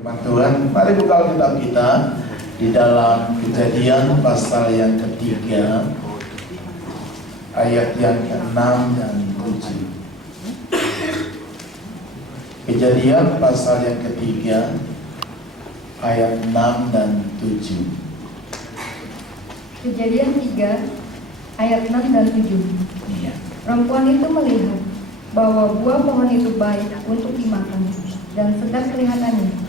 Tuhan, mari buka Alkitab kita di dalam Kejadian pasal yang ketiga, ayat yang ke-6 dan 7. Kejadian pasal yang ketiga, ayat 6 dan 7. Kejadian 3, ayat 6 dan 7. Iya. Perempuan itu melihat bahwa buah pohon itu baik untuk dimakan dan sedap kelihatannya.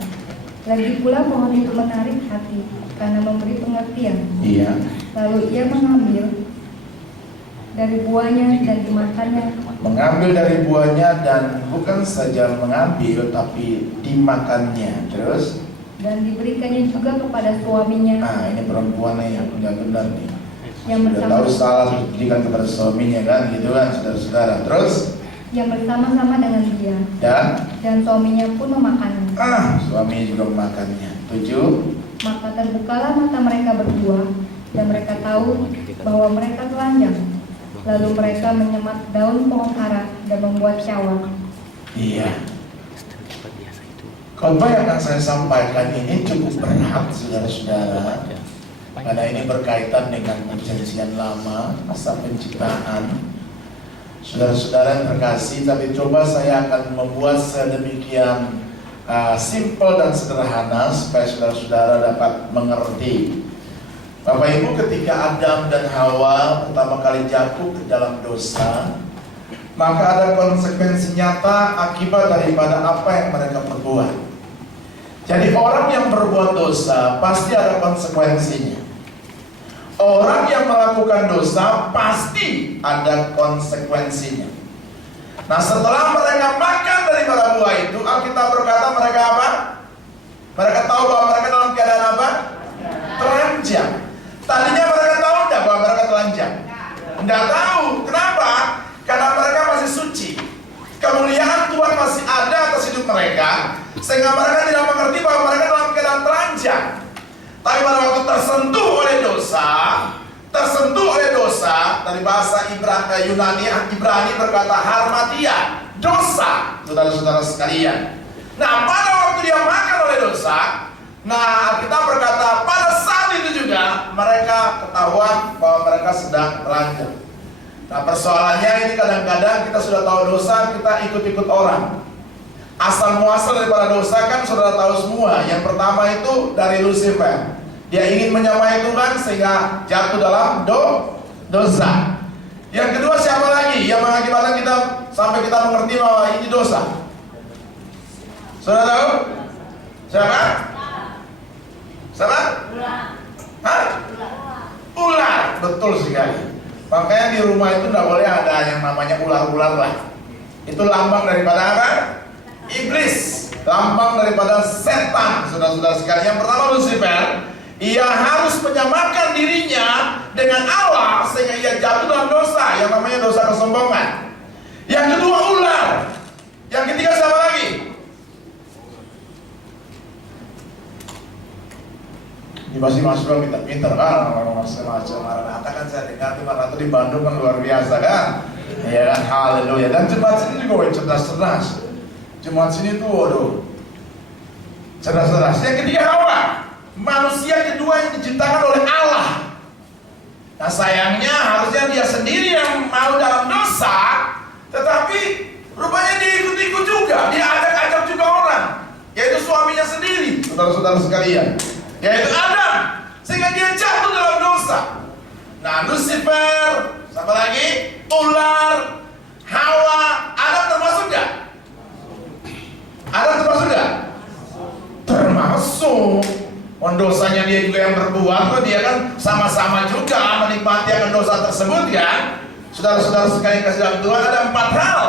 Lagi pula pohon itu menarik hati karena memberi pengertian. Iya. Lalu ia mengambil dari buahnya dan dimakannya. Mengambil dari buahnya dan bukan saja mengambil tapi dimakannya. Terus? Dan diberikannya juga kepada suaminya. Nah, ini perempuannya yang punya benar nih. Yang Sudah bersama, tahu salah diberikan kepada suaminya kan, gitu kan, saudara-saudara. Terus? yang bersama-sama dengan dia. Dan suaminya pun memakannya. Suaminya juga memakannya. 7. Maka terbukalah mata mereka berdua, dan mereka tahu bahwa mereka telanjang. Lalu mereka menyemat daun pohon ara dan membuat syawak. Iya. Khotbah yang akan saya sampaikan ini cukup berat, saudara-saudara, karena ini berkaitan dengan perjanjian lama, masa penciptaan. Saudara-saudara yang terkasih, tapi coba saya akan membuat sedemikian simple dan sederhana supaya saudara-saudara dapat mengerti. Bapak Ibu, ketika Adam dan Hawa pertama kali jatuh ke dalam dosa, maka ada konsekuensi nyata akibat daripada apa yang mereka perbuat. Jadi orang yang berbuat dosa pasti ada konsekuensinya. Orang yang melakukan dosa pasti ada konsekuensinya. Nah, setelah mereka makan daripada buah itu, Alkitab berkata mereka apa? Mereka tahu bahwa mereka dalam keadaan apa? Telanjang. Tadinya mereka tahu tidak bahwa mereka telanjang? Tidak tahu. Kenapa? Karena mereka masih suci. Kemuliaan Tuhan masih ada atas hidup mereka, sehingga mereka tidak mengerti bahwa mereka dalam keadaan telanjang. Tapi pada waktu tersentuh oleh dosa, dari bahasa Ibrani berkata harmatia, dosa, saudara-saudara sekalian. Nah, pada waktu dia makan oleh dosa, nah kita berkata pada saat itu juga mereka ketahuan bahwa mereka sedang telanjang. Nah, persoalannya ini kadang-kadang kita sudah tahu dosa, kita ikut-ikut orang. Asal muasal daripada dosa kan saudara tahu semua. Yang pertama itu dari Lucifer. Dia ingin menyamai Tuhan sehingga jatuh dalam dosa. Yang kedua siapa lagi yang mengakibatkan kita sampai kita mengerti bahwa ini dosa? Saudara tahu? Siapa? Siapa? Ular. Betul sekali. Makanya di rumah itu tidak boleh ada yang namanya ular-ular lah. Itu lambang daripada apa? Iblis, lambang daripada setan, saudara-saudara sekalian. Yang pertama Lucifer, ia harus menyamakan dirinya dengan Allah sehingga ia jatuh dalam dosa, yang namanya dosa kesombongan. Yang kedua ular. Yang ketiga siapa lagi? Ini pasti mahasiswa pintar-pintar kan, orang mahasiswa Maranatha kan saya dengar tuh Maranatha di Bandung kan luar biasa kan, ya kan, haleluya. Dan jemaat sini juga cerdas-cerdas. Jemaat sini tuh, waduh, cerdas-cerdas. Yang ketiga Hawa, manusia kedua yang diciptakan oleh Allah. Nah sayangnya harusnya dia sendiri yang mau dalam dosa, tetapi rupanya dia ikut-ikut juga, dia ajak-ajak juga orang, yaitu suaminya sendiri, saudara-saudara sekalian, yaitu Adam, sehingga dia jatuh dalam dosa. Nah Lucifer, siapa lagi? Ular, Hawa, Adam termasuk gak? Adam termasuk gak? Termasuk. Dosanya dia juga yang berbuat, kok dia kan sama-sama juga menikmati akan dosa tersebut kan. Saudara-saudara sekalian kasih dalam Tuhan, ada 4 hal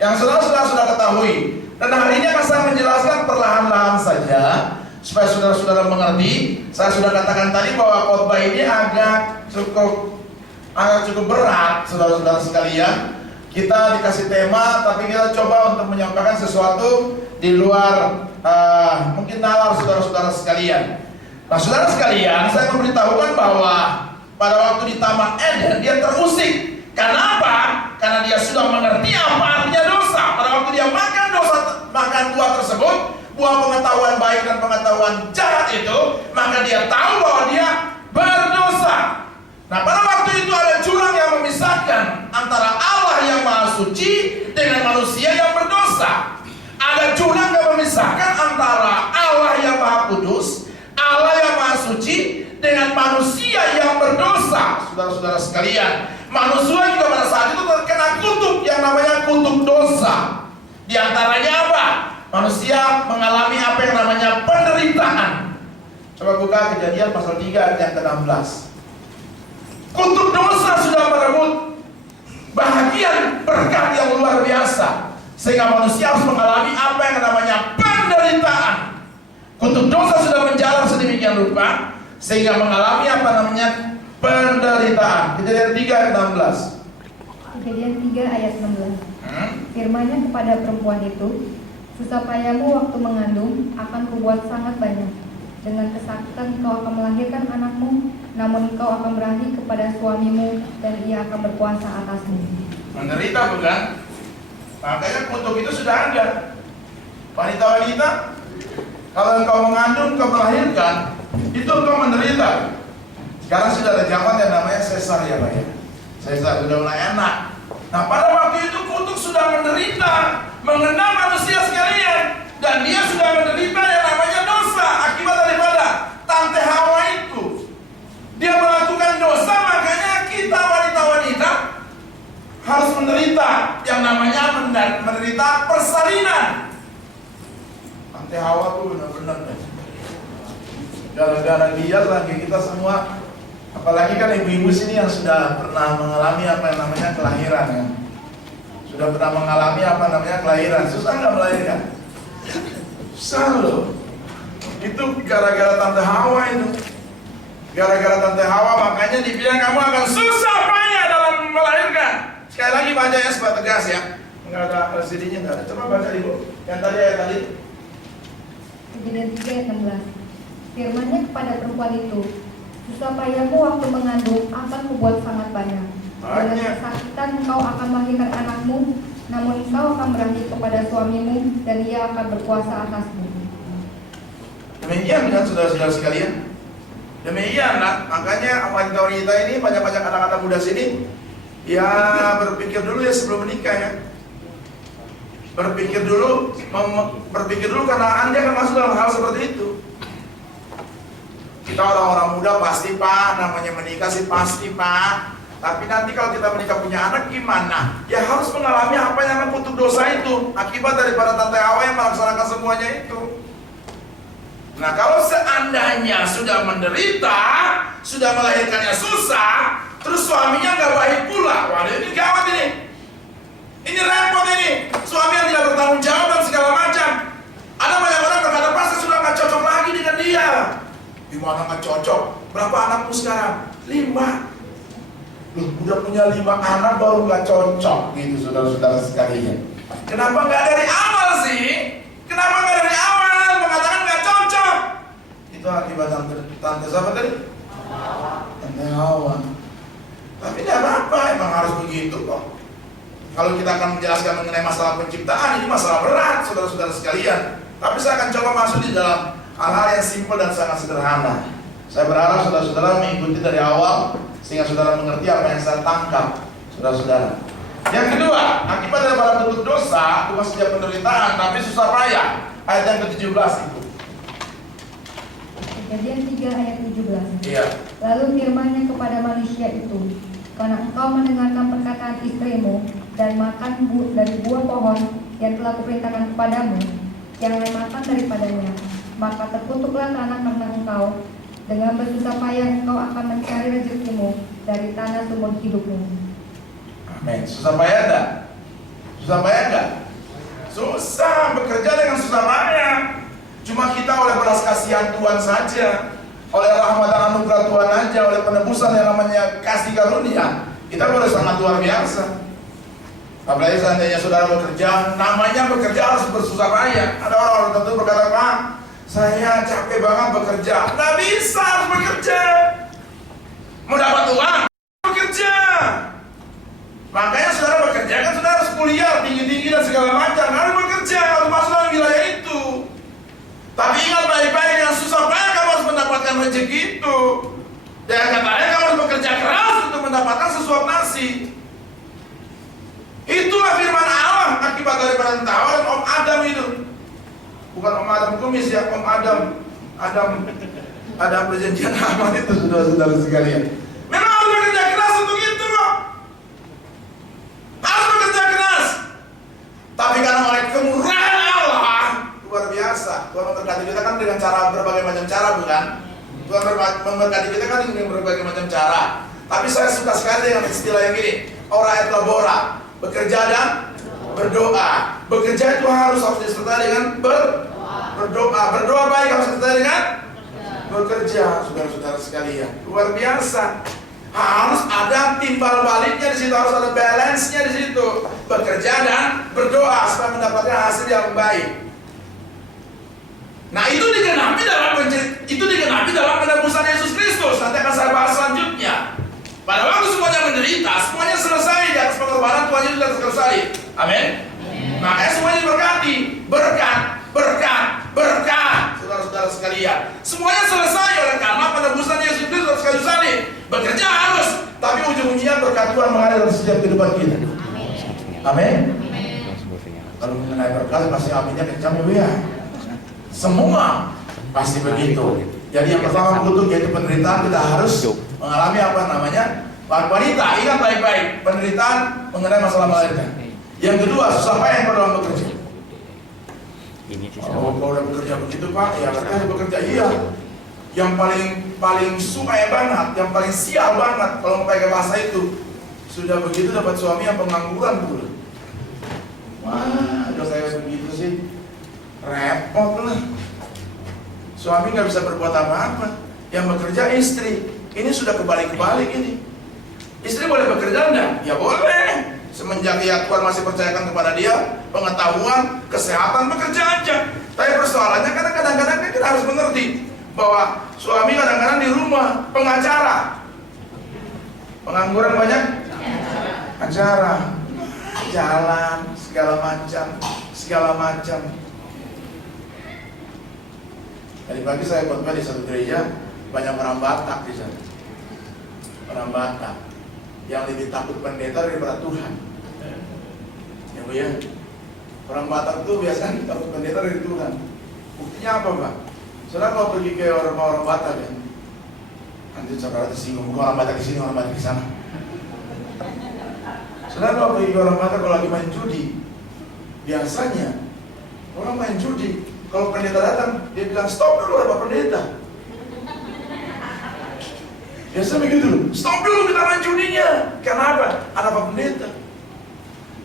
yang saudara-saudara sudah ketahui. Dan hari ini akan saya menjelaskan perlahan-lahan saja supaya saudara-saudara mengerti. Saya sudah katakan tadi bahwa khotbah ini agak cukup berat, saudara-saudara sekalian. Kita dikasih tema, tapi kita coba untuk menyampaikan sesuatu di luar mungkin nalar saudara-saudara sekalian. Nah, saudara sekalian, saya memberitahukan bahwa pada waktu di Taman Eden dia terusik. Karena apa? Karena dia sudah mengerti apa artinya dosa. Pada waktu dia makan buah tersebut, buah pengetahuan baik dan pengetahuan jahat itu, maka dia tahu bahwa dia berdosa. Nah, pada waktu itu ada jurang yang memisahkan antara Allah yang Maha Suci dengan manusia yang berdosa. Ada jurang yang memisahkan antara Allah yang Maha Kudus, Allah yang Maha Suci, dengan manusia yang berdosa. Saudara-saudara sekalian, manusia juga pada saat itu terkena kutuk yang namanya kutuk dosa. Di antaranya apa? Manusia mengalami apa yang namanya penderitaan. Coba buka Kejadian pasal 3 ayat yang ke-16. Kutuk dosa sudah merebut bahagian berkat yang luar biasa, sehingga manusia harus mengalami apa yang namanya penderitaan. Kutuk dosa sudah menjalar sedemikian rupa sehingga mengalami apa namanya penderitaan. Kejadian 3 ayat 16. Kejadian 3 ayat 16. Firman-Nya kepada perempuan itu, susah payahmu waktu mengandung akan kubuat sangat banyak. Dengan kesakitan engkau akan melahirkan anakmu, namun engkau akan beralih kepada suamimu dan ia akan berkuasa atasmu. Menderita bukan? Makanya kutuk itu sudah ada. Wanita-wanita, kalau engkau mengandung, engkau melahirkan, itu engkau menderita. Sekarang sudah ada zaman yang namanya sesar ya Pak ya. Sesar sudah mulai enak. Nah, pada waktu itu kutuk sudah menderita, mengenal manusia sekalian, dan dia sudah menderita yang namanya dosa akibat daripada tante Hawa itu. Dia melakukan dosa, makanya kita wanita-wanita harus menderita yang namanya menderita persalinan. Tante Hawa tuh benar-benar gara-gara dia lagi kita semua, apalagi kan ibu-ibu sini yang sudah pernah mengalami apa yang namanya kelahiran ya. Sudah pernah mengalami apa namanya kelahiran, susah nggak melahirkan? Susah loh. Itu gara-gara tante Hawa itu. Gara-gara tante Hawa makanya dibilang kamu akan susah payah dalam melahirkan. Sekali lagi baca ya supaya tegas ya. Enggak ada LCD-nya, enggak ada. Coba baca ibu. Yang tadi ayat tadi. Kejadian 3 ayat 16. Firman-Nya kepada perempuan itu, susah payahmu waktu mengandung akan kubuat sangat banyak. Dengan kesakitan engkau akan melahirkan anakmu, namun engkau akan beralih kepada suamimu dan ia akan berkuasa atasmu. Demikian kan saudara-saudara sekalian. Demikianlah, makanya wanita-wanita ini, banyak-banyak anak-anak muda sini, ya berpikir dulu ya sebelum menikah ya. Berpikir dulu karena Anda akan masuk dalam hal seperti itu. Kita orang-orang muda pasti Pak, namanya menikah sih pasti Pak. Tapi nanti kalau kita menikah punya anak gimana? Ya harus mengalami apa yang namanya kutuk dosa itu, akibat daripada tante Hawa yang melaksanakan semuanya itu. Nah, kalau seandainya sudah menderita, sudah melahirkannya susah, terus suaminya nggak baik pula, waduh ini gawat ini. Ini repot ini. Suami yang tidak bertanggung jawab dan segala macam. Ada banyak orang berkata, Pak, saya sudah nggak cocok lagi dengan dia. Gimana nggak cocok? Berapa anakmu sekarang? 5. Loh, udah punya 5 anak baru nggak cocok gitu saudara-saudara sekalian. Kenapa nggak dari awal sih? Kenapa nggak dari awal mengatakan nggak cocok? Itu akibat tante siapa tadi? Tante Hawa. Tapi tidak apa-apa, emang harus begitu kok. Kalau kita akan menjelaskan mengenai masalah penciptaan, ini masalah berat saudara-saudara sekalian. Tapi saya akan coba masuk di dalam hal-hal yang simpel dan sangat sederhana. Saya berharap saudara-saudara mengikuti dari awal sehingga saudara mengerti apa yang saya tangkap, saudara-saudara. Yang kedua, akibat daripada bentuk dosa bukan saja penderitaan, tapi susah payah. Ayat yang ke-17 itu. Kejadian 3 ayat 17. Iya. Lalu firman-Nya kepada manusia itu, karena engkau mendengarkan perkataan istrimu dan makan dari buah pohon yang telah kuperintahkan kepadamu, jangan makan daripadanya, maka terkutuklah tanah karena engkau. Dengan bersusah payah engkau akan mencari rezekimu dari tanah sumber hidupmu. Amin. Susah payah enggak? Susah payah enggak? Susah, bekerja dengan susah payah. Cuma kita oleh belas kasihan Tuhan saja, oleh rahmat dan anugerah Tuhan aja, oleh penebusan yang namanya kasih karunia, kita boleh sangat luar biasa. Apalagi seandainya saudara bekerja, namanya bekerja harus bersusah payah. Ada orang-orang tertentu berkata, Pak, saya capek banget bekerja. Nggak bisa, harus bekerja. Mau dapat uang, bekerja. Makanya saudara bekerja kan saudara harus kuliah tinggi-tinggi dan segala macam. Harus bekerja, harus masuk dalam wilayah itu. rezeki itu. Dan katanya kamu harus bekerja keras untuk mendapatkan sesuap nasi. Itulah firman Allah akibat daripada tawaran Om Adam itu. Bukan Om Adam kumis ya, Om Adam perjanjian lama itu, saudara-saudara sekalian. Memang harus bekerja keras untuk itu kok. Harus bekerja keras. Tapi karena oleh kemurahan Allah luar biasa, Tuhan memberkati kita kan dengan cara berbagai macam cara, bukan? Tuhan memberkati kita kan dengan berbagai macam cara. Tapi saya suka sekali dengan istilah yang ini, ora et labora, bekerja dan berdoa. Bekerja itu harus disertai dengan berdoa. Berdoa baik harus disertai dengan bekerja, saudara-saudara sekalian. Luar biasa. Harus ada timbal baliknya di situ, harus ada balance-nya di situ. Bekerja dan berdoa supaya mendapatkan hasil yang baik. Nah, itu digenapi dalam penebusan Yesus Kristus. Nanti akan saya bahas selanjutnya. Pada waktu semuanya menderita, semuanya selesai di atas pengorbanan Tuhan Yesus dan selesai. Amin. Makanya semuanya diberkati, berkat, saudara-saudara sekalian. Semuanya selesai oleh karena penebusan Yesus Kristus dan kayu salib. Bekerja harus, tapi ujung-ujungnya berkat Tuhan mengalir dalam setiap kehidupan kita. Amin. Kalau mengenai berkat, pasti aminnya kencang ya. Semua pasti begitu. Jadi yang pertama butuh yaitu penderitaan. Kita harus mengalami apa namanya? Wanita, ingat baik-baik, penderitaan mengenai masalah melahirkan. Yang kedua, susah payah dalam bekerja. Oh, kalau udah bekerja begitu Pak, ya katanya bekerja iya. Yang paling supaya banget, yang paling sial banget kalau pakai bahasa itu, sudah begitu dapat suami yang pengangguran pula. Wah, udah kayak begitu sih, repot lah. Suami nggak bisa berbuat apa-apa. Yang bekerja istri. Ini sudah kebalik-balik ini. Istri boleh bekerja enggak? Ya boleh. Semenjak Tuhan masih percayakan kepada dia pengetahuan, kesehatan, bekerja aja. Tapi persoalannya karena kadang-kadang kita harus mengerti bahwa suami kadang-kadang di rumah pengacara, pengangguran banyak, acara, jalan, segala macam. Tadi pagi saya khotbah di satu gereja, banyak orang Batak di sana. Orang Batak yang lebih takut pendeta daripada Tuhan. Ya Bu ya. Orang Batak itu biasanya takut pendeta dari Tuhan. Buktinya apa Pak? Saudara kalau pergi ke orang Batak ya, nanti saudara tersinggung, bukan orang Batak di sini, orang Batak di sana. Saudara kalau pergi ke orang Batak kalau lagi main judi, biasanya orang main judi, kalau pendeta datang, dia bilang stop dulu Pak Pendeta. Biasa begitu, stop dulu kita main judinya. Karena apa? Ada Pak Pendeta.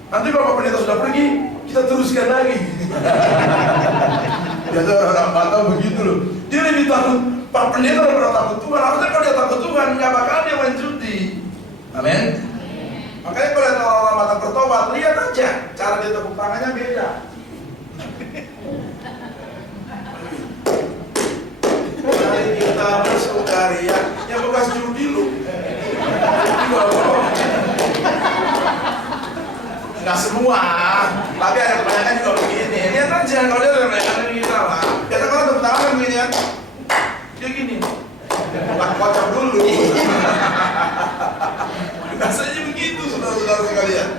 Nanti kalau Pak Pendeta sudah pergi, kita teruskan lagi. Biasa orang Batak begitu loh. Dia lebih takut Pak Pendeta daripada takut Tuhan. Harusnya kalau dia takut Tuhan, nggak bakal dia main judi. Amin. Makanya kalau orang Batak bertobat, lihat aja cara dia tepuk tangannya beda. Mari kita bersukaria, yang bekas judi lu. Enggak semua, tapi ada kebanyakan juga begini. Lihat aja kalau dia udah kebanyakan kita lah. Biasa kalau tepuk tangan begini kan, dia gini, bukan kocok dulu. Biasanya begitu saudara-saudara sekalian.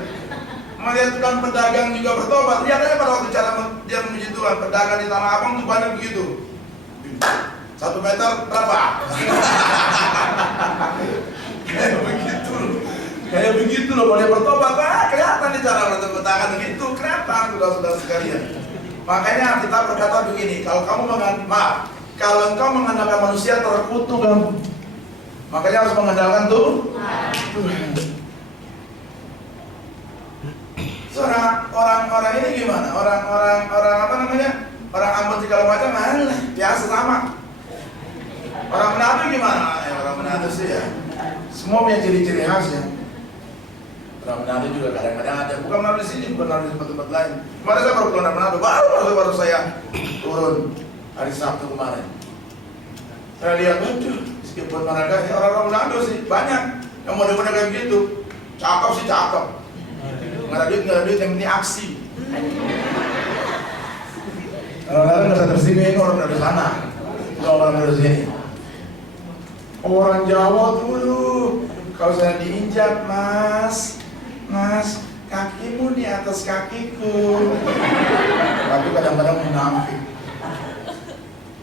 Melihat tukang pedagang juga bertobat, lihat aja pada waktu cara dia memuji Tuhan. Pedagang di Tanah Abang tuh banyak begitu. 1 meter berapa? Kayak begitu loh, kalau dia bertobat, kelihatan di cara bertepuk tangan begitu, kelihatan saudara-saudara sekalian. Makanya kita berkata begini, kalau engkau mengandalkan manusia terkutuk kamu. Makanya harus mengandalkan Tuhan. Orang ini gimana? Orang apa namanya? Orang Ambon segala macam, biasa sama. Orang Manado gimana? Orang Manado sih ya, semua punya ciri-ciri khas ya. Orang Manado juga kadang-kadang ada, bukan Manado di sini, bukan Manado di tempat-tempat lain. Kemarin saya baru keluar dari Manado, baru saya turun hari Sabtu kemarin. Saya lihat, meskipun Maragasi orang-orang Manado sih banyak yang model-model kayak begitu. Cakep sih cakep. Nggak ada duit, yang penting aksi. Orang-orang nggak usah tersinggung, orang dari sana, orang dari sini. Orang Jawa dulu, kalau saya diinjak, mas, kakimu di atas kakiku. Tapi kadang-kadang munafik.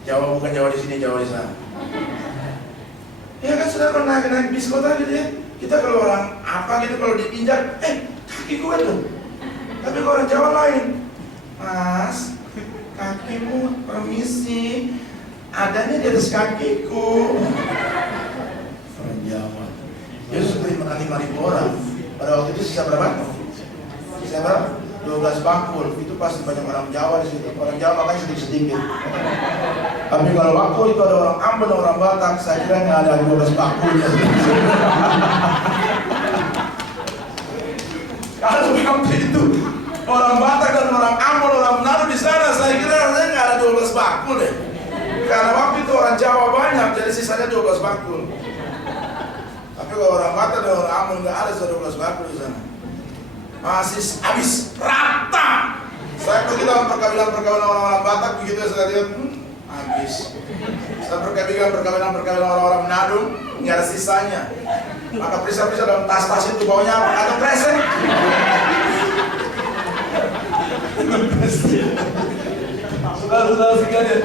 Jawa bukan Jawa di sini, Jawa di sana. Ya kan sudah pernah naik bis kota gitu ya. Kita kalau orang apa gitu kalau diinjak, kakiku kan tuh. Tapi kalau orang Jawa lain, mas, kakimu permisi, adanya di atas kakiku. Orang Jawa. Yesus beri makan 5.000 orang. Pada waktu itu sisa berapa? Sisa berapa? 12 bakul. Itu pasti banyak orang Jawa di situ. Orang Jawa makan sedikit-sedikit. Tapi kalau bakul itu ada orang Ambon, orang Batak, saya kira nggak ada 12 bakulnya. Kalau waktu itu orang Batak dan orang Ambon, orang Manado di sana, saya kira nggak ada 12 bakul deh. Karena waktu itu orang Jawa banyak, jadi sisanya 12 bakul. Tapi kalau orang Batak dan orang Ambon nggak ada 12 bakul di sana. Masih habis rata. Saya pergi dalam perkawinan orang-orang Batak, begitu saya lihat, habis. Saya perkawinan orang-orang Manado, nggak ada sisanya. Maka perisa-perisa dalam tas-tas itu bawanya apa? Kantong kresek. Saudara-saudara sekalian,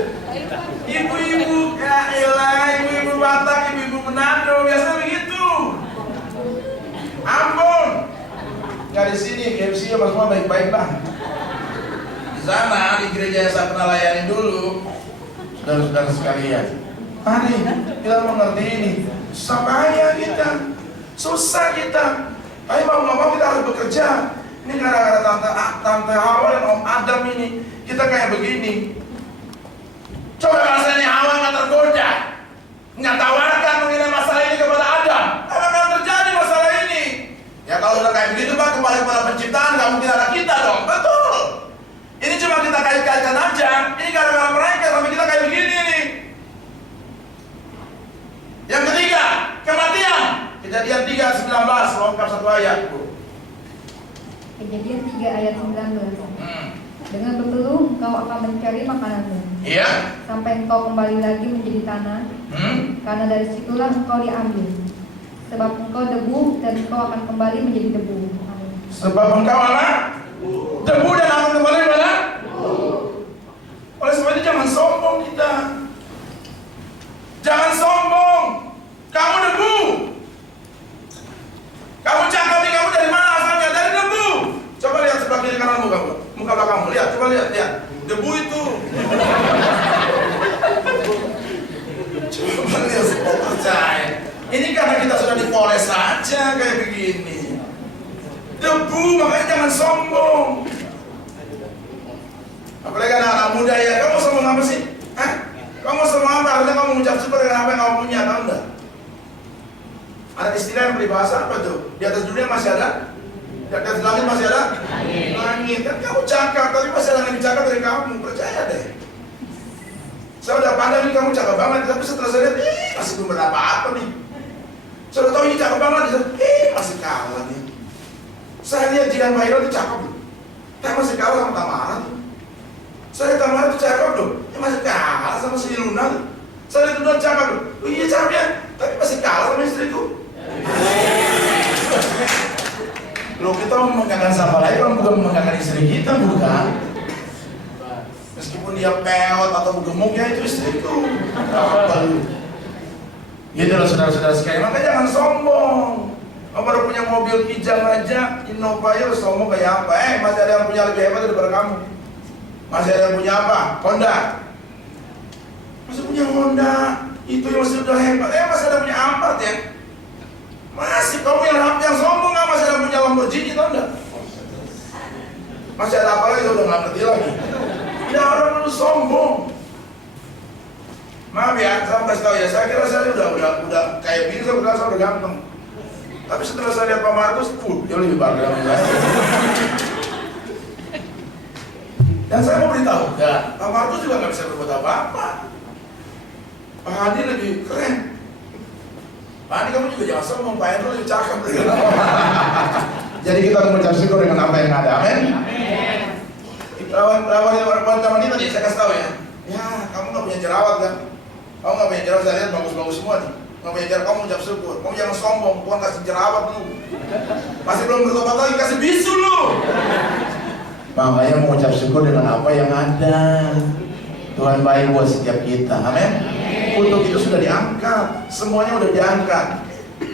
ibu-ibu, ya elah, ibu-ibu Batak, ibu-ibu Manado, biasanya begitu. Ambon, nggak di sini, KFC apa semua baik-baik lah. Di sana, di gereja yang saya pernah layani dulu, saudara-saudara sekalian, mari kita mengerti ini. Susah kita, susah kita. Tapi mau nggak mau kita harus bekerja. Ini gara-gara tante Hawa dan Om Adam ini, kita kayak begini. Coba rasanya Hawa nggak tergoda, nggak tawarkan mengenai masalah ini kepada Adam, apa akan terjadi masalah ini? Ya kalau udah kayak begitu Pak, kembali kepada penciptaan, nggak mungkin ada kita dong, betul. Ini cuma kita kait-kaitkan aja. Ini gara-gara mereka sampai kita kayak begini nih. Yang ketiga, kematian. Kejadian 3:19, lengkap satu ayat, Bu. Kejadian 3 ayat 19. Dengan berteluh engkau akan mencari makananmu. Iya. Sampai engkau kembali lagi menjadi tanah. Karena dari situlah engkau diambil. Sebab engkau debu dan engkau akan kembali menjadi debu. Amin. Sebab engkau apa? Debu dan akan kembali kepada? Oleh sebab itu jangan sombong kita. Jangan sombong. Kamu debu. Kamu cakap nih, kamu dari mana asalnya? Dari debu. Coba lihat sebelah kiri kananmu kamu. Muka belakangmu, lihat, coba lihat. Debu itu. Coba lihat, semua percaya. Ini karena kita sudah dipoles saja kayak begini. Debu, makanya jangan sombong. Apalagi anak-anak muda ya, kamu sombong apa sih? Hah? Kamu sombong apa? Harusnya kamu mengucap syukur dengan apa yang kamu punya, tahu enggak? Ada istilah yang peribahasa apa tuh? Di atas dunia masih ada? Di atas langit masih ada? Langit. Kan kamu cakap, tapi masih ada yang lebih cakap dari kamu. Percaya deh. Saya udah pandang ini kamu cakap banget, tapi setelah saya lihat, masih belum berapa apa nih. Saya udah tahu ini cakap banget, masih kalah nih. Saya lihat Jihan Mahiro itu cakep loh. Tapi masih kalah sama Tamara tuh. Saya lihat Tamara itu cakep loh. Masih kalah sama si Luna tuh. Saya lihat Luna cakep loh. Oh iya cakep ya, tapi masih kalah sama istriku. Loh kita memegangkan siapa lagi kalau bukan memegangkan istri kita, bukan? Meskipun dia peot atau gemuk ya itu istriku. Apa lu? Gitu loh saudara-saudara sekalian, makanya jangan sombong. Kamu baru punya mobil Kijang aja, Innova ya sombong kayak apa? Masih ada yang punya lebih hebat daripada kamu. Masih ada yang punya apa? Honda. Masih punya Honda. Itu yang masih udah hebat. Masih ada punya Ampart ya. Masih kamu yang sombong nggak? Masih ada punya Lamborghini, tau nggak? Masih ada apa lagi? Udah nggak ngerti lagi. Ya orang itu sombong. Maaf ya, saya kasih tahu ya. Saya kira saya udah kayak gini, saya udah ganteng. Tapi setelah saya lihat Pak Markus, dia lebih bagus dari saya. Dan saya mau beritahu, ya, Pak Markus juga nggak bisa berbuat apa-apa. Pak Hadi lebih keren. Pak Hadi kamu juga jangan sombong, Pak Hendro lebih cakep. Jadi kita mengucap syukur dengan apa yang ada, amin. Lawan zaman ini tadi saya kasih tahu ya. Ya, kamu nggak punya jerawat kan? Kamu nggak punya jerawat, saya lihat bagus-bagus semua nih. Mau belajar kamu ucap syukur. Kamu jangan sombong, Tuhan kasih jerawat lu. Masih belum bertobat lagi, kasih bisu lu. Makanya mengucap syukur dengan apa yang ada. Tuhan baik buat setiap kita. Amin. Untuk itu sudah diangkat, semuanya udah diangkat.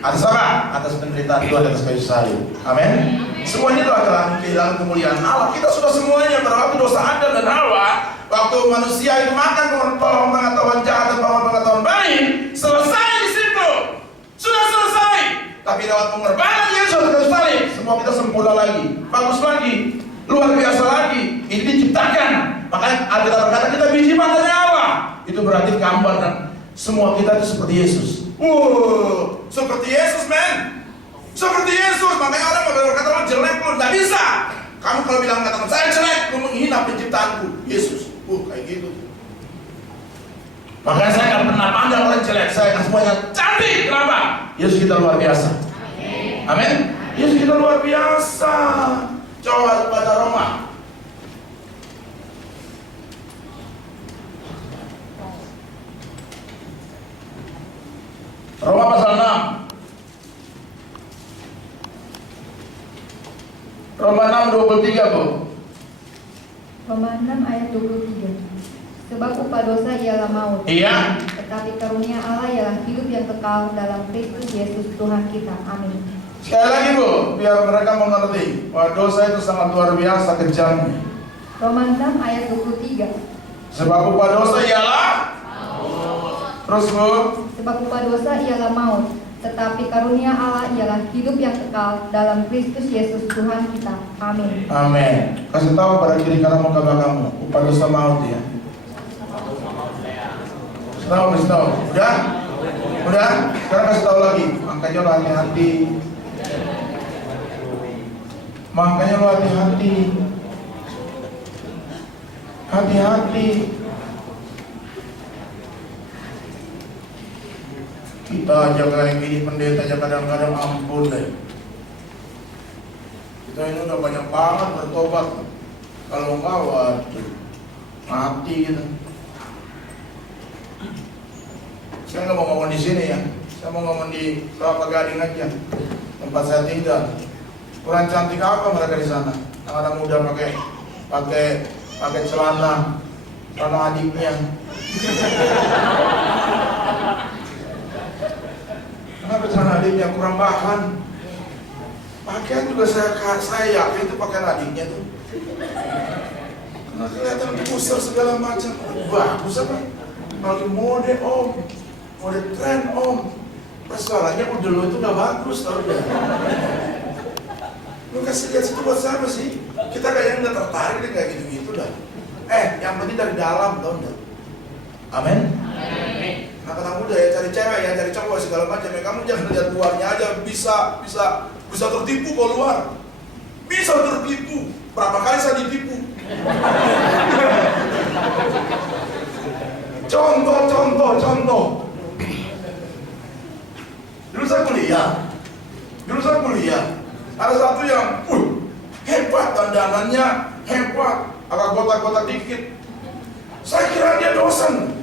Atas apa? Atas penderitaan Tuhan, atas kayu salib. Amin. Semuanya itu akan kehilangan kemuliaan Allah. Kita sudah semuanya pada waktu dosa Adam dan Hawa, waktu manusia itu makan pohon pengetahuan jahat dan pohon pengetahuan baik, selesai di situ. Sudah selesai. Tapi lewat pengorbanan Yesus atas kayu salib, semua kita sempurna lagi, bagus lagi, luar biasa lagi. Ini diciptakan. Makanya Alkitab berkata kita biji matanya Allah. Itu berarti gambar dan semua kita itu seperti Yesus. Seperti Yesus, men. Seperti Yesus. Makanya orang berkata lo jelek, lo nggak bisa. Kamu kalau bilang kata saya jelek, lo menghina penciptaanku, Yesus. Kayak gitu. Makanya saya nggak pernah pandang orang jelek. Saya akan semuanya cantik. Kenapa? Yesus kita luar biasa. Amin. Yesus kita luar biasa. Coba baca Roma. Roma pasal 6. Roma 6:23, Bu. Roma 6 ayat 23. Sebab upah dosa ialah maut. Iya. Tetapi karunia Allah ialah hidup yang kekal dalam Kristus Yesus Tuhan kita. Amin. Sekali lagi, Bu, biar mereka mengerti bahwa dosa itu sangat luar biasa kejamnya. Roma 6 ayat 23. Sebab upah dosa ialah terus, Bu. Sebab upah dosa ialah maut, tetapi karunia Allah ialah hidup yang kekal dalam Kristus Yesus Tuhan kita. Amin. Amin. Kasih tahu pada kiri kanan muka belakangmu, upah dosa maut ya. Kasih tahu. Udah? Udah? Sekarang kasih tahu lagi. Makanya lo hati-hati. Makanya lo hati-hati. Hati-hati. Kita aja kayak gini, pendeta aja kadang-kadang ampun deh. Kita ini udah banyak banget bertobat. Kalau enggak, waduh, mati gitu. Saya nggak mau ngomong di sini ya. Saya mau ngomong di Kelapa Gading aja, tempat saya tinggal. Kurang cantik apa mereka di sana? Anak-anak muda pakai celana adiknya. Kenapa celana adiknya kurang bahan? Pakaian juga saya yakin itu pakaian adiknya tuh. Karena kelihatan pusar segala macam. Bagus apa? Lagi mode om, mode tren om. Persoalannya udah lo itu nggak bagus tau udah. Lu kasih lihat situ buat siapa sih? Kita kayaknya nggak tertarik deh kayak gitu-gitu dah. Yang penting dari dalam tau nggak? Amin. Anak-anak muda ya cari cewek ya cari cowok segala macam ya. Kamu jangan lihat luarnya aja, bisa tertipu kok luar. Bisa tertipu. Berapa kali saya ditipu? Contoh. Dulu saya kuliah. Ada satu yang, hebat dandanannya, hebat, agak gotak-gotak dikit. Saya kira dia dosen.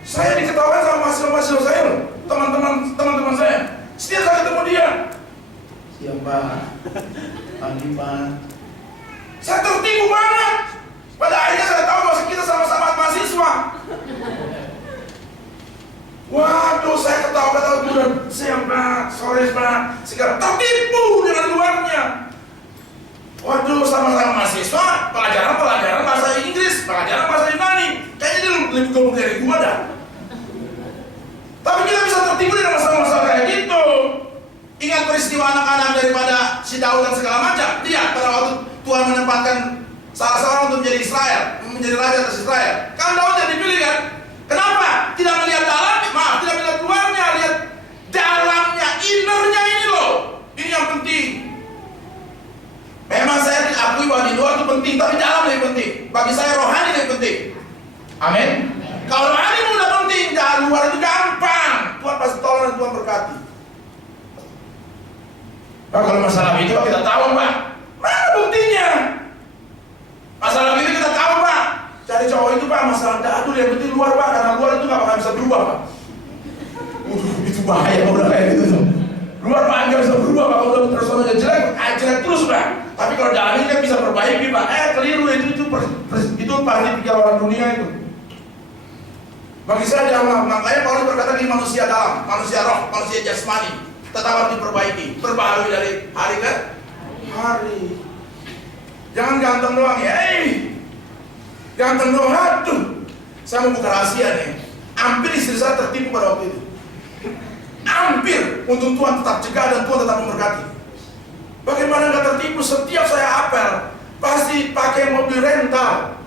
Saya diketahui sama mahasiswa saya, teman-teman saya. Setiap saya ketemu dia, Siapa? Pak. saya tertipu banget. Pada akhirnya saya tahu bahwa kita sama-sama mahasiswa. Waduh, saya ketawa-ketawa bulan siang Pak, sore Pak, sekarang tertipu dengan luarnya. Waduh, sama-sama mahasiswa, pelajaran bahasa Inggris, pelajaran bahasa Yunani. Kayaknya dia lebih goblok dari gua dah. Tapi kita bisa tertipu dengan masalah-masalah kayak gitu. Ingat peristiwa anak-anak daripada si Daud dan segala macam. Dia pada waktu Tuhan menempatkan salah seorang untuk menjadi Israel, menjadi raja atas Israel. Kan Daud yang dipilih kan? Kenapa? Tidak melihat tidak melihat luarnya, lihat dalamnya, innernya ini loh. Ini yang penting. Memang saya diakui bahwa di luar itu penting, tapi dalam lebih penting. Bagi saya rohani lebih penting. Amin. Kalau rohani udah penting, dari luar itu gampang. Tuhan pasti tolong dan Tuhan berkati. Pak, kalau masalah itu Pak, kita tahu Pak. Mana buktinya? Masalah itu kita tahu Pak. Cari cowok itu Pak, masalah dadu yang penting luar Pak, karena luar itu nggak bakal bisa berubah Pak. bahaya kalau udah kayak gitu tuh. Luar Pak nggak bisa berubah Pak, kalau udah personalnya jelek, jelek terus Pak. Tapi kalau dalam ini kan bisa perbaiki Pak. Keliru itu pasti pikir orang dunia itu. Bagi saya jangan, makanya Paulus berkata di manusia dalam, manusia roh, manusia jasmani tetap harus diperbaiki, perbaharui dari hari ke hari. Jangan ganteng doang ya, ganteng doang. Aduh, saya mau buka rahasia nih. Hampir istri saya tertipu pada waktu itu. Hampir, untung Tuhan tetap cegah dan Tuhan tetap memberkati. Bagaimana nggak tertipu? Setiap saya apel pasti pakai mobil rental.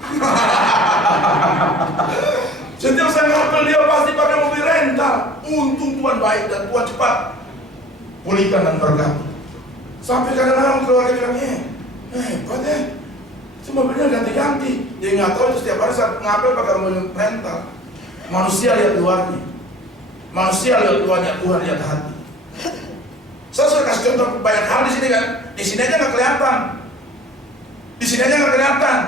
Setiap saya ngapel dia pasti pakai mobil rental. Untung Tuhan baik dan Tuhan cepat pulihkan dan berkati. Sampai kadang-kadang keluarga bilang, hebat ya, cuma mobilnya ganti-ganti. Dia nggak tahu itu setiap hari saat ngapel pakai mobil rental. Manusia lihat luarnya, manusia lihat luarnya, Tuhan lihat hati. Saya sudah kasih contoh banyak hal di sini kan. Di sini aja nggak kelihatan. Di sini aja nggak kelihatan.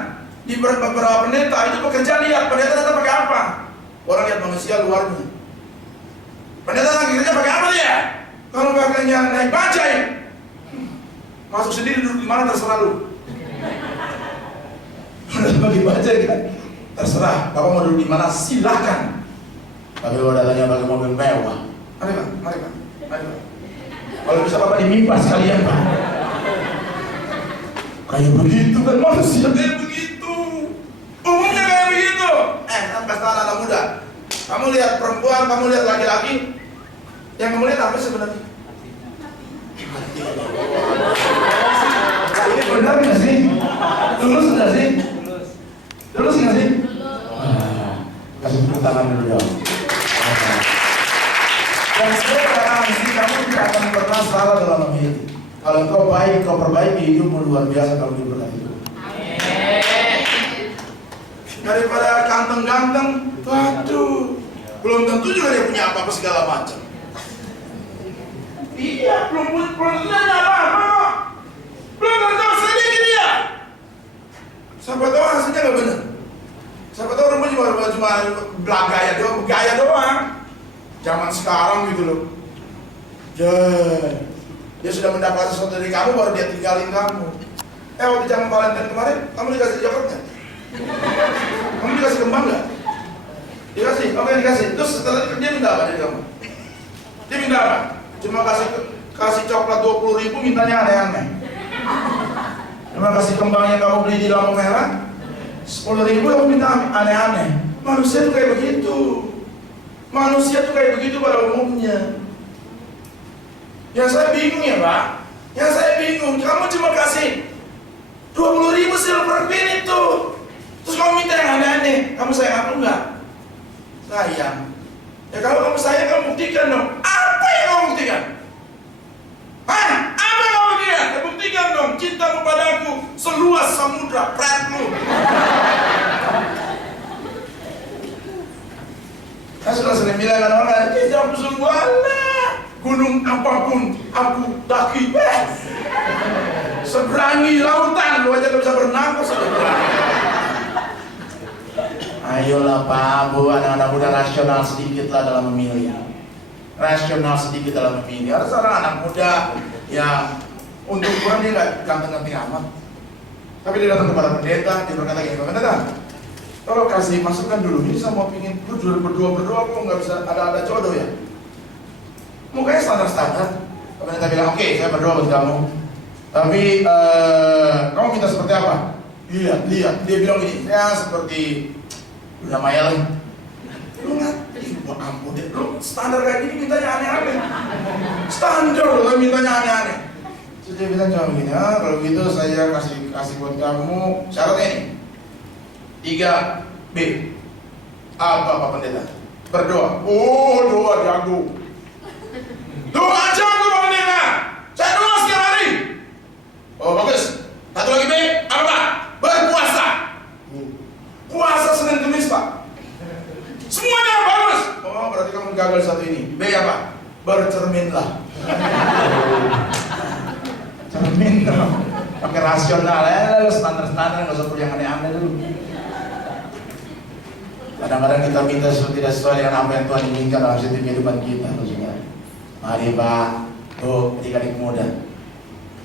Di beberapa pendeta itu pekerja lihat pendeta datang pakai apa. Orang lihat manusia luarnya. Pendeta lagi kerja pakai apa dia? Kalau pakainya naik bajai, masuk sendiri duduk di mana terserah lu. Udah bagi bajai kan? Terserah. Bapak mau duduk di mana silakan. Tapi kalau datangnya pakai mobil mewah, mari Pak, mari Pak, mari Pak. Kalau bisa Bapak dimimpas sekalian Pak. Kayak begitu kan manusia kayak begitu. Umumnya kayak begitu. Kan kasih anak muda. Kamu lihat perempuan, kamu lihat laki-laki. Yang kamu lihat apa sebenarnya? Ini benar nggak sih? Tulus nggak sih? Tulus nggak sih? Kasih tepuk tangan dulu dong. Dan saya katakan sih, kamu tidak akan pernah salah dalam hidup. Kalau engkau baik, kau perbaiki hidupmu luar biasa kalau diberkati itu. Daripada ganteng-ganteng, waduh, belum tentu juga dia punya apa-apa segala macam. Iya, belum punya apa-apa. Belum tentu sedikit dia. Siapa tahu hasilnya nggak benar. Siapa tahu rumah cuma gaya doang. Zaman sekarang gitu loh. Dia sudah mendapat sesuatu dari kamu baru dia tinggalin kamu. Waktu zaman Valentine kemarin, kamu dikasih coklat nggak? Kamu dikasih kembang nggak? Dikasih, oke dikasih. Terus setelah itu dia minta apa dari kamu? Dia minta apa? Cuma kasih coklat 20.000, mintanya aneh-aneh. Cuma kasih kembang yang kamu beli di lampu merah 10.000, kamu minta aneh-aneh. Manusia tuh kayak begitu. Manusia tuh kayak begitu pada umumnya. Yang saya bingung ya Pak, yang saya bingung, kamu cuma kasih 20.000 silver pin itu, terus kamu minta yang aneh-aneh. Kamu sayang aku nggak? Sayang. Ya kalau kamu sayang, kamu buktikan dong. Apa yang kamu buktikan? Hah? Apa yang kamu buktikan? Ya, buktikan dong cintamu padaku seluas samudra Pratmu. Saya sudah sering bilang kan orang, kita bersuara gunung apapun aku daki, seberangi lautan, lu aja gak bisa berenang kok seberangi. Ayolah Pak, Bu, anak-anak muda rasional sedikitlah dalam memilih. Rasional sedikit dalam memilih. Ada seorang anak muda yang untuk ukuran dia gak ganteng-ganteng amat, tapi dia datang kepada pendeta, dia berkata gini, pendeta, kalau kasih masukan dulu, ini saya mau pingin berdua-berdua kok nggak bisa ada jodoh ya. Mukanya standar-standar. Pendeta bilang, oke, saya berdoa buat kamu. Tapi kamu minta seperti apa? Lihat. Dia bilang gini, ya seperti Luna Maya lah. Lu ngerti, ampun deh. Lu standar kayak gini mintanya aneh-aneh. Standar loh, mintanya aneh-aneh. Terus dia bilang cuma begini, kalau gitu saya kasih buat kamu syaratnya ini. 3B. Apa pendeta? Berdoa. Oh, doa jago. Doa jago Pak Pendeta. Saya doa setiap hari. Oh, bagus. Satu lagi B, apa Pak? Berpuasa. Puasa Senin Kamis Pak. Semuanya bagus. Oh, berarti kamu gagal satu ini. B apa? Bercerminlah. Cermin dong. Pakai rasional ya, standar-standar, nggak usah perlu yang aneh-aneh dulu. Kadang-kadang kita minta sesuatu tidak sesuai dengan apa yang Tuhan inginkan dalam setiap kehidupan kita. Mari Pak, tuh adik-adik muda.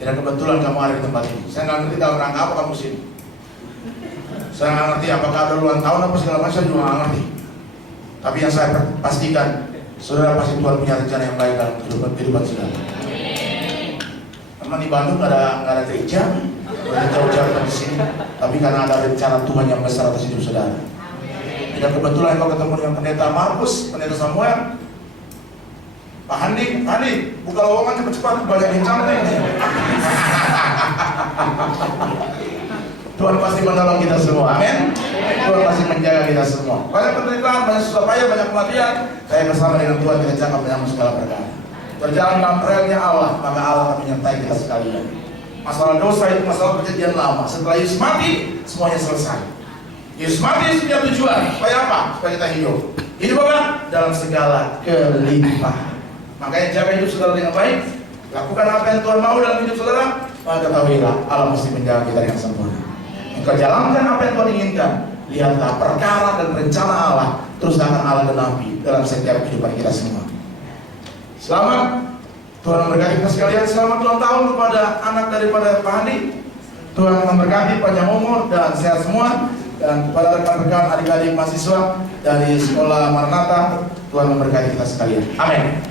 Tidak kebetulan kamu ada di tempat ini. Saya nggak ngerti dalam rangka apa kamu sini. Saya nggak ngerti apakah ada ulang tahun apa segala macam, saya juga nggak ngerti. Tapi yang saya pastikan, saudara pasti Tuhan punya rencana yang baik dalam kehidupan saudara. Karena di Bandung nggak ada gereja, udah jauh-jauh dari sini. Tapi karena ada rencana Tuhan yang besar atas hidup saudara. Tidak kebetulan kau ketemu dengan pendeta Markus, pendeta Samuel, Pak Handi, buka lowongan cepat-cepat, banyak yang cantik. Tuhan pasti menolong kita semua, amin. Tuhan pasti menjaga kita semua. Banyak penderitaan, banyak susah payah, banyak kematian. Saya bersama dengan Tuhan kita jangan menyambut segala perkara. Berjalan dalam relnya Allah, maka Allah akan menyertai kita sekalian. Masalah dosa itu masalah perjanjian lama. Setelah Yesus mati, semuanya selesai. Yesus mati punya tujuan, supaya apa? Supaya kita hidup. Hidup apa? Dalam segala kelimpahan. Makanya jaga hidup saudara dengan baik. Lakukan apa yang Tuhan mau dalam hidup saudara. Maka ketahuilah Allah mesti menjaga kita dengan sempurna. Engkau jalankan apa yang Tuhan inginkan. Lihatlah perkara dan rencana Allah terus akan Allah genapi dalam setiap kehidupan kita semua. Selamat, Tuhan memberkati kita sekalian. Selamat ulang tahun kepada anak daripada Pak Handi. Tuhan memberkati panjang umur dan sehat semua. Dan kepada rekan-rekan adik-adik mahasiswa dari sekolah Maranatha, Tuhan memberkati kita sekalian. Amin.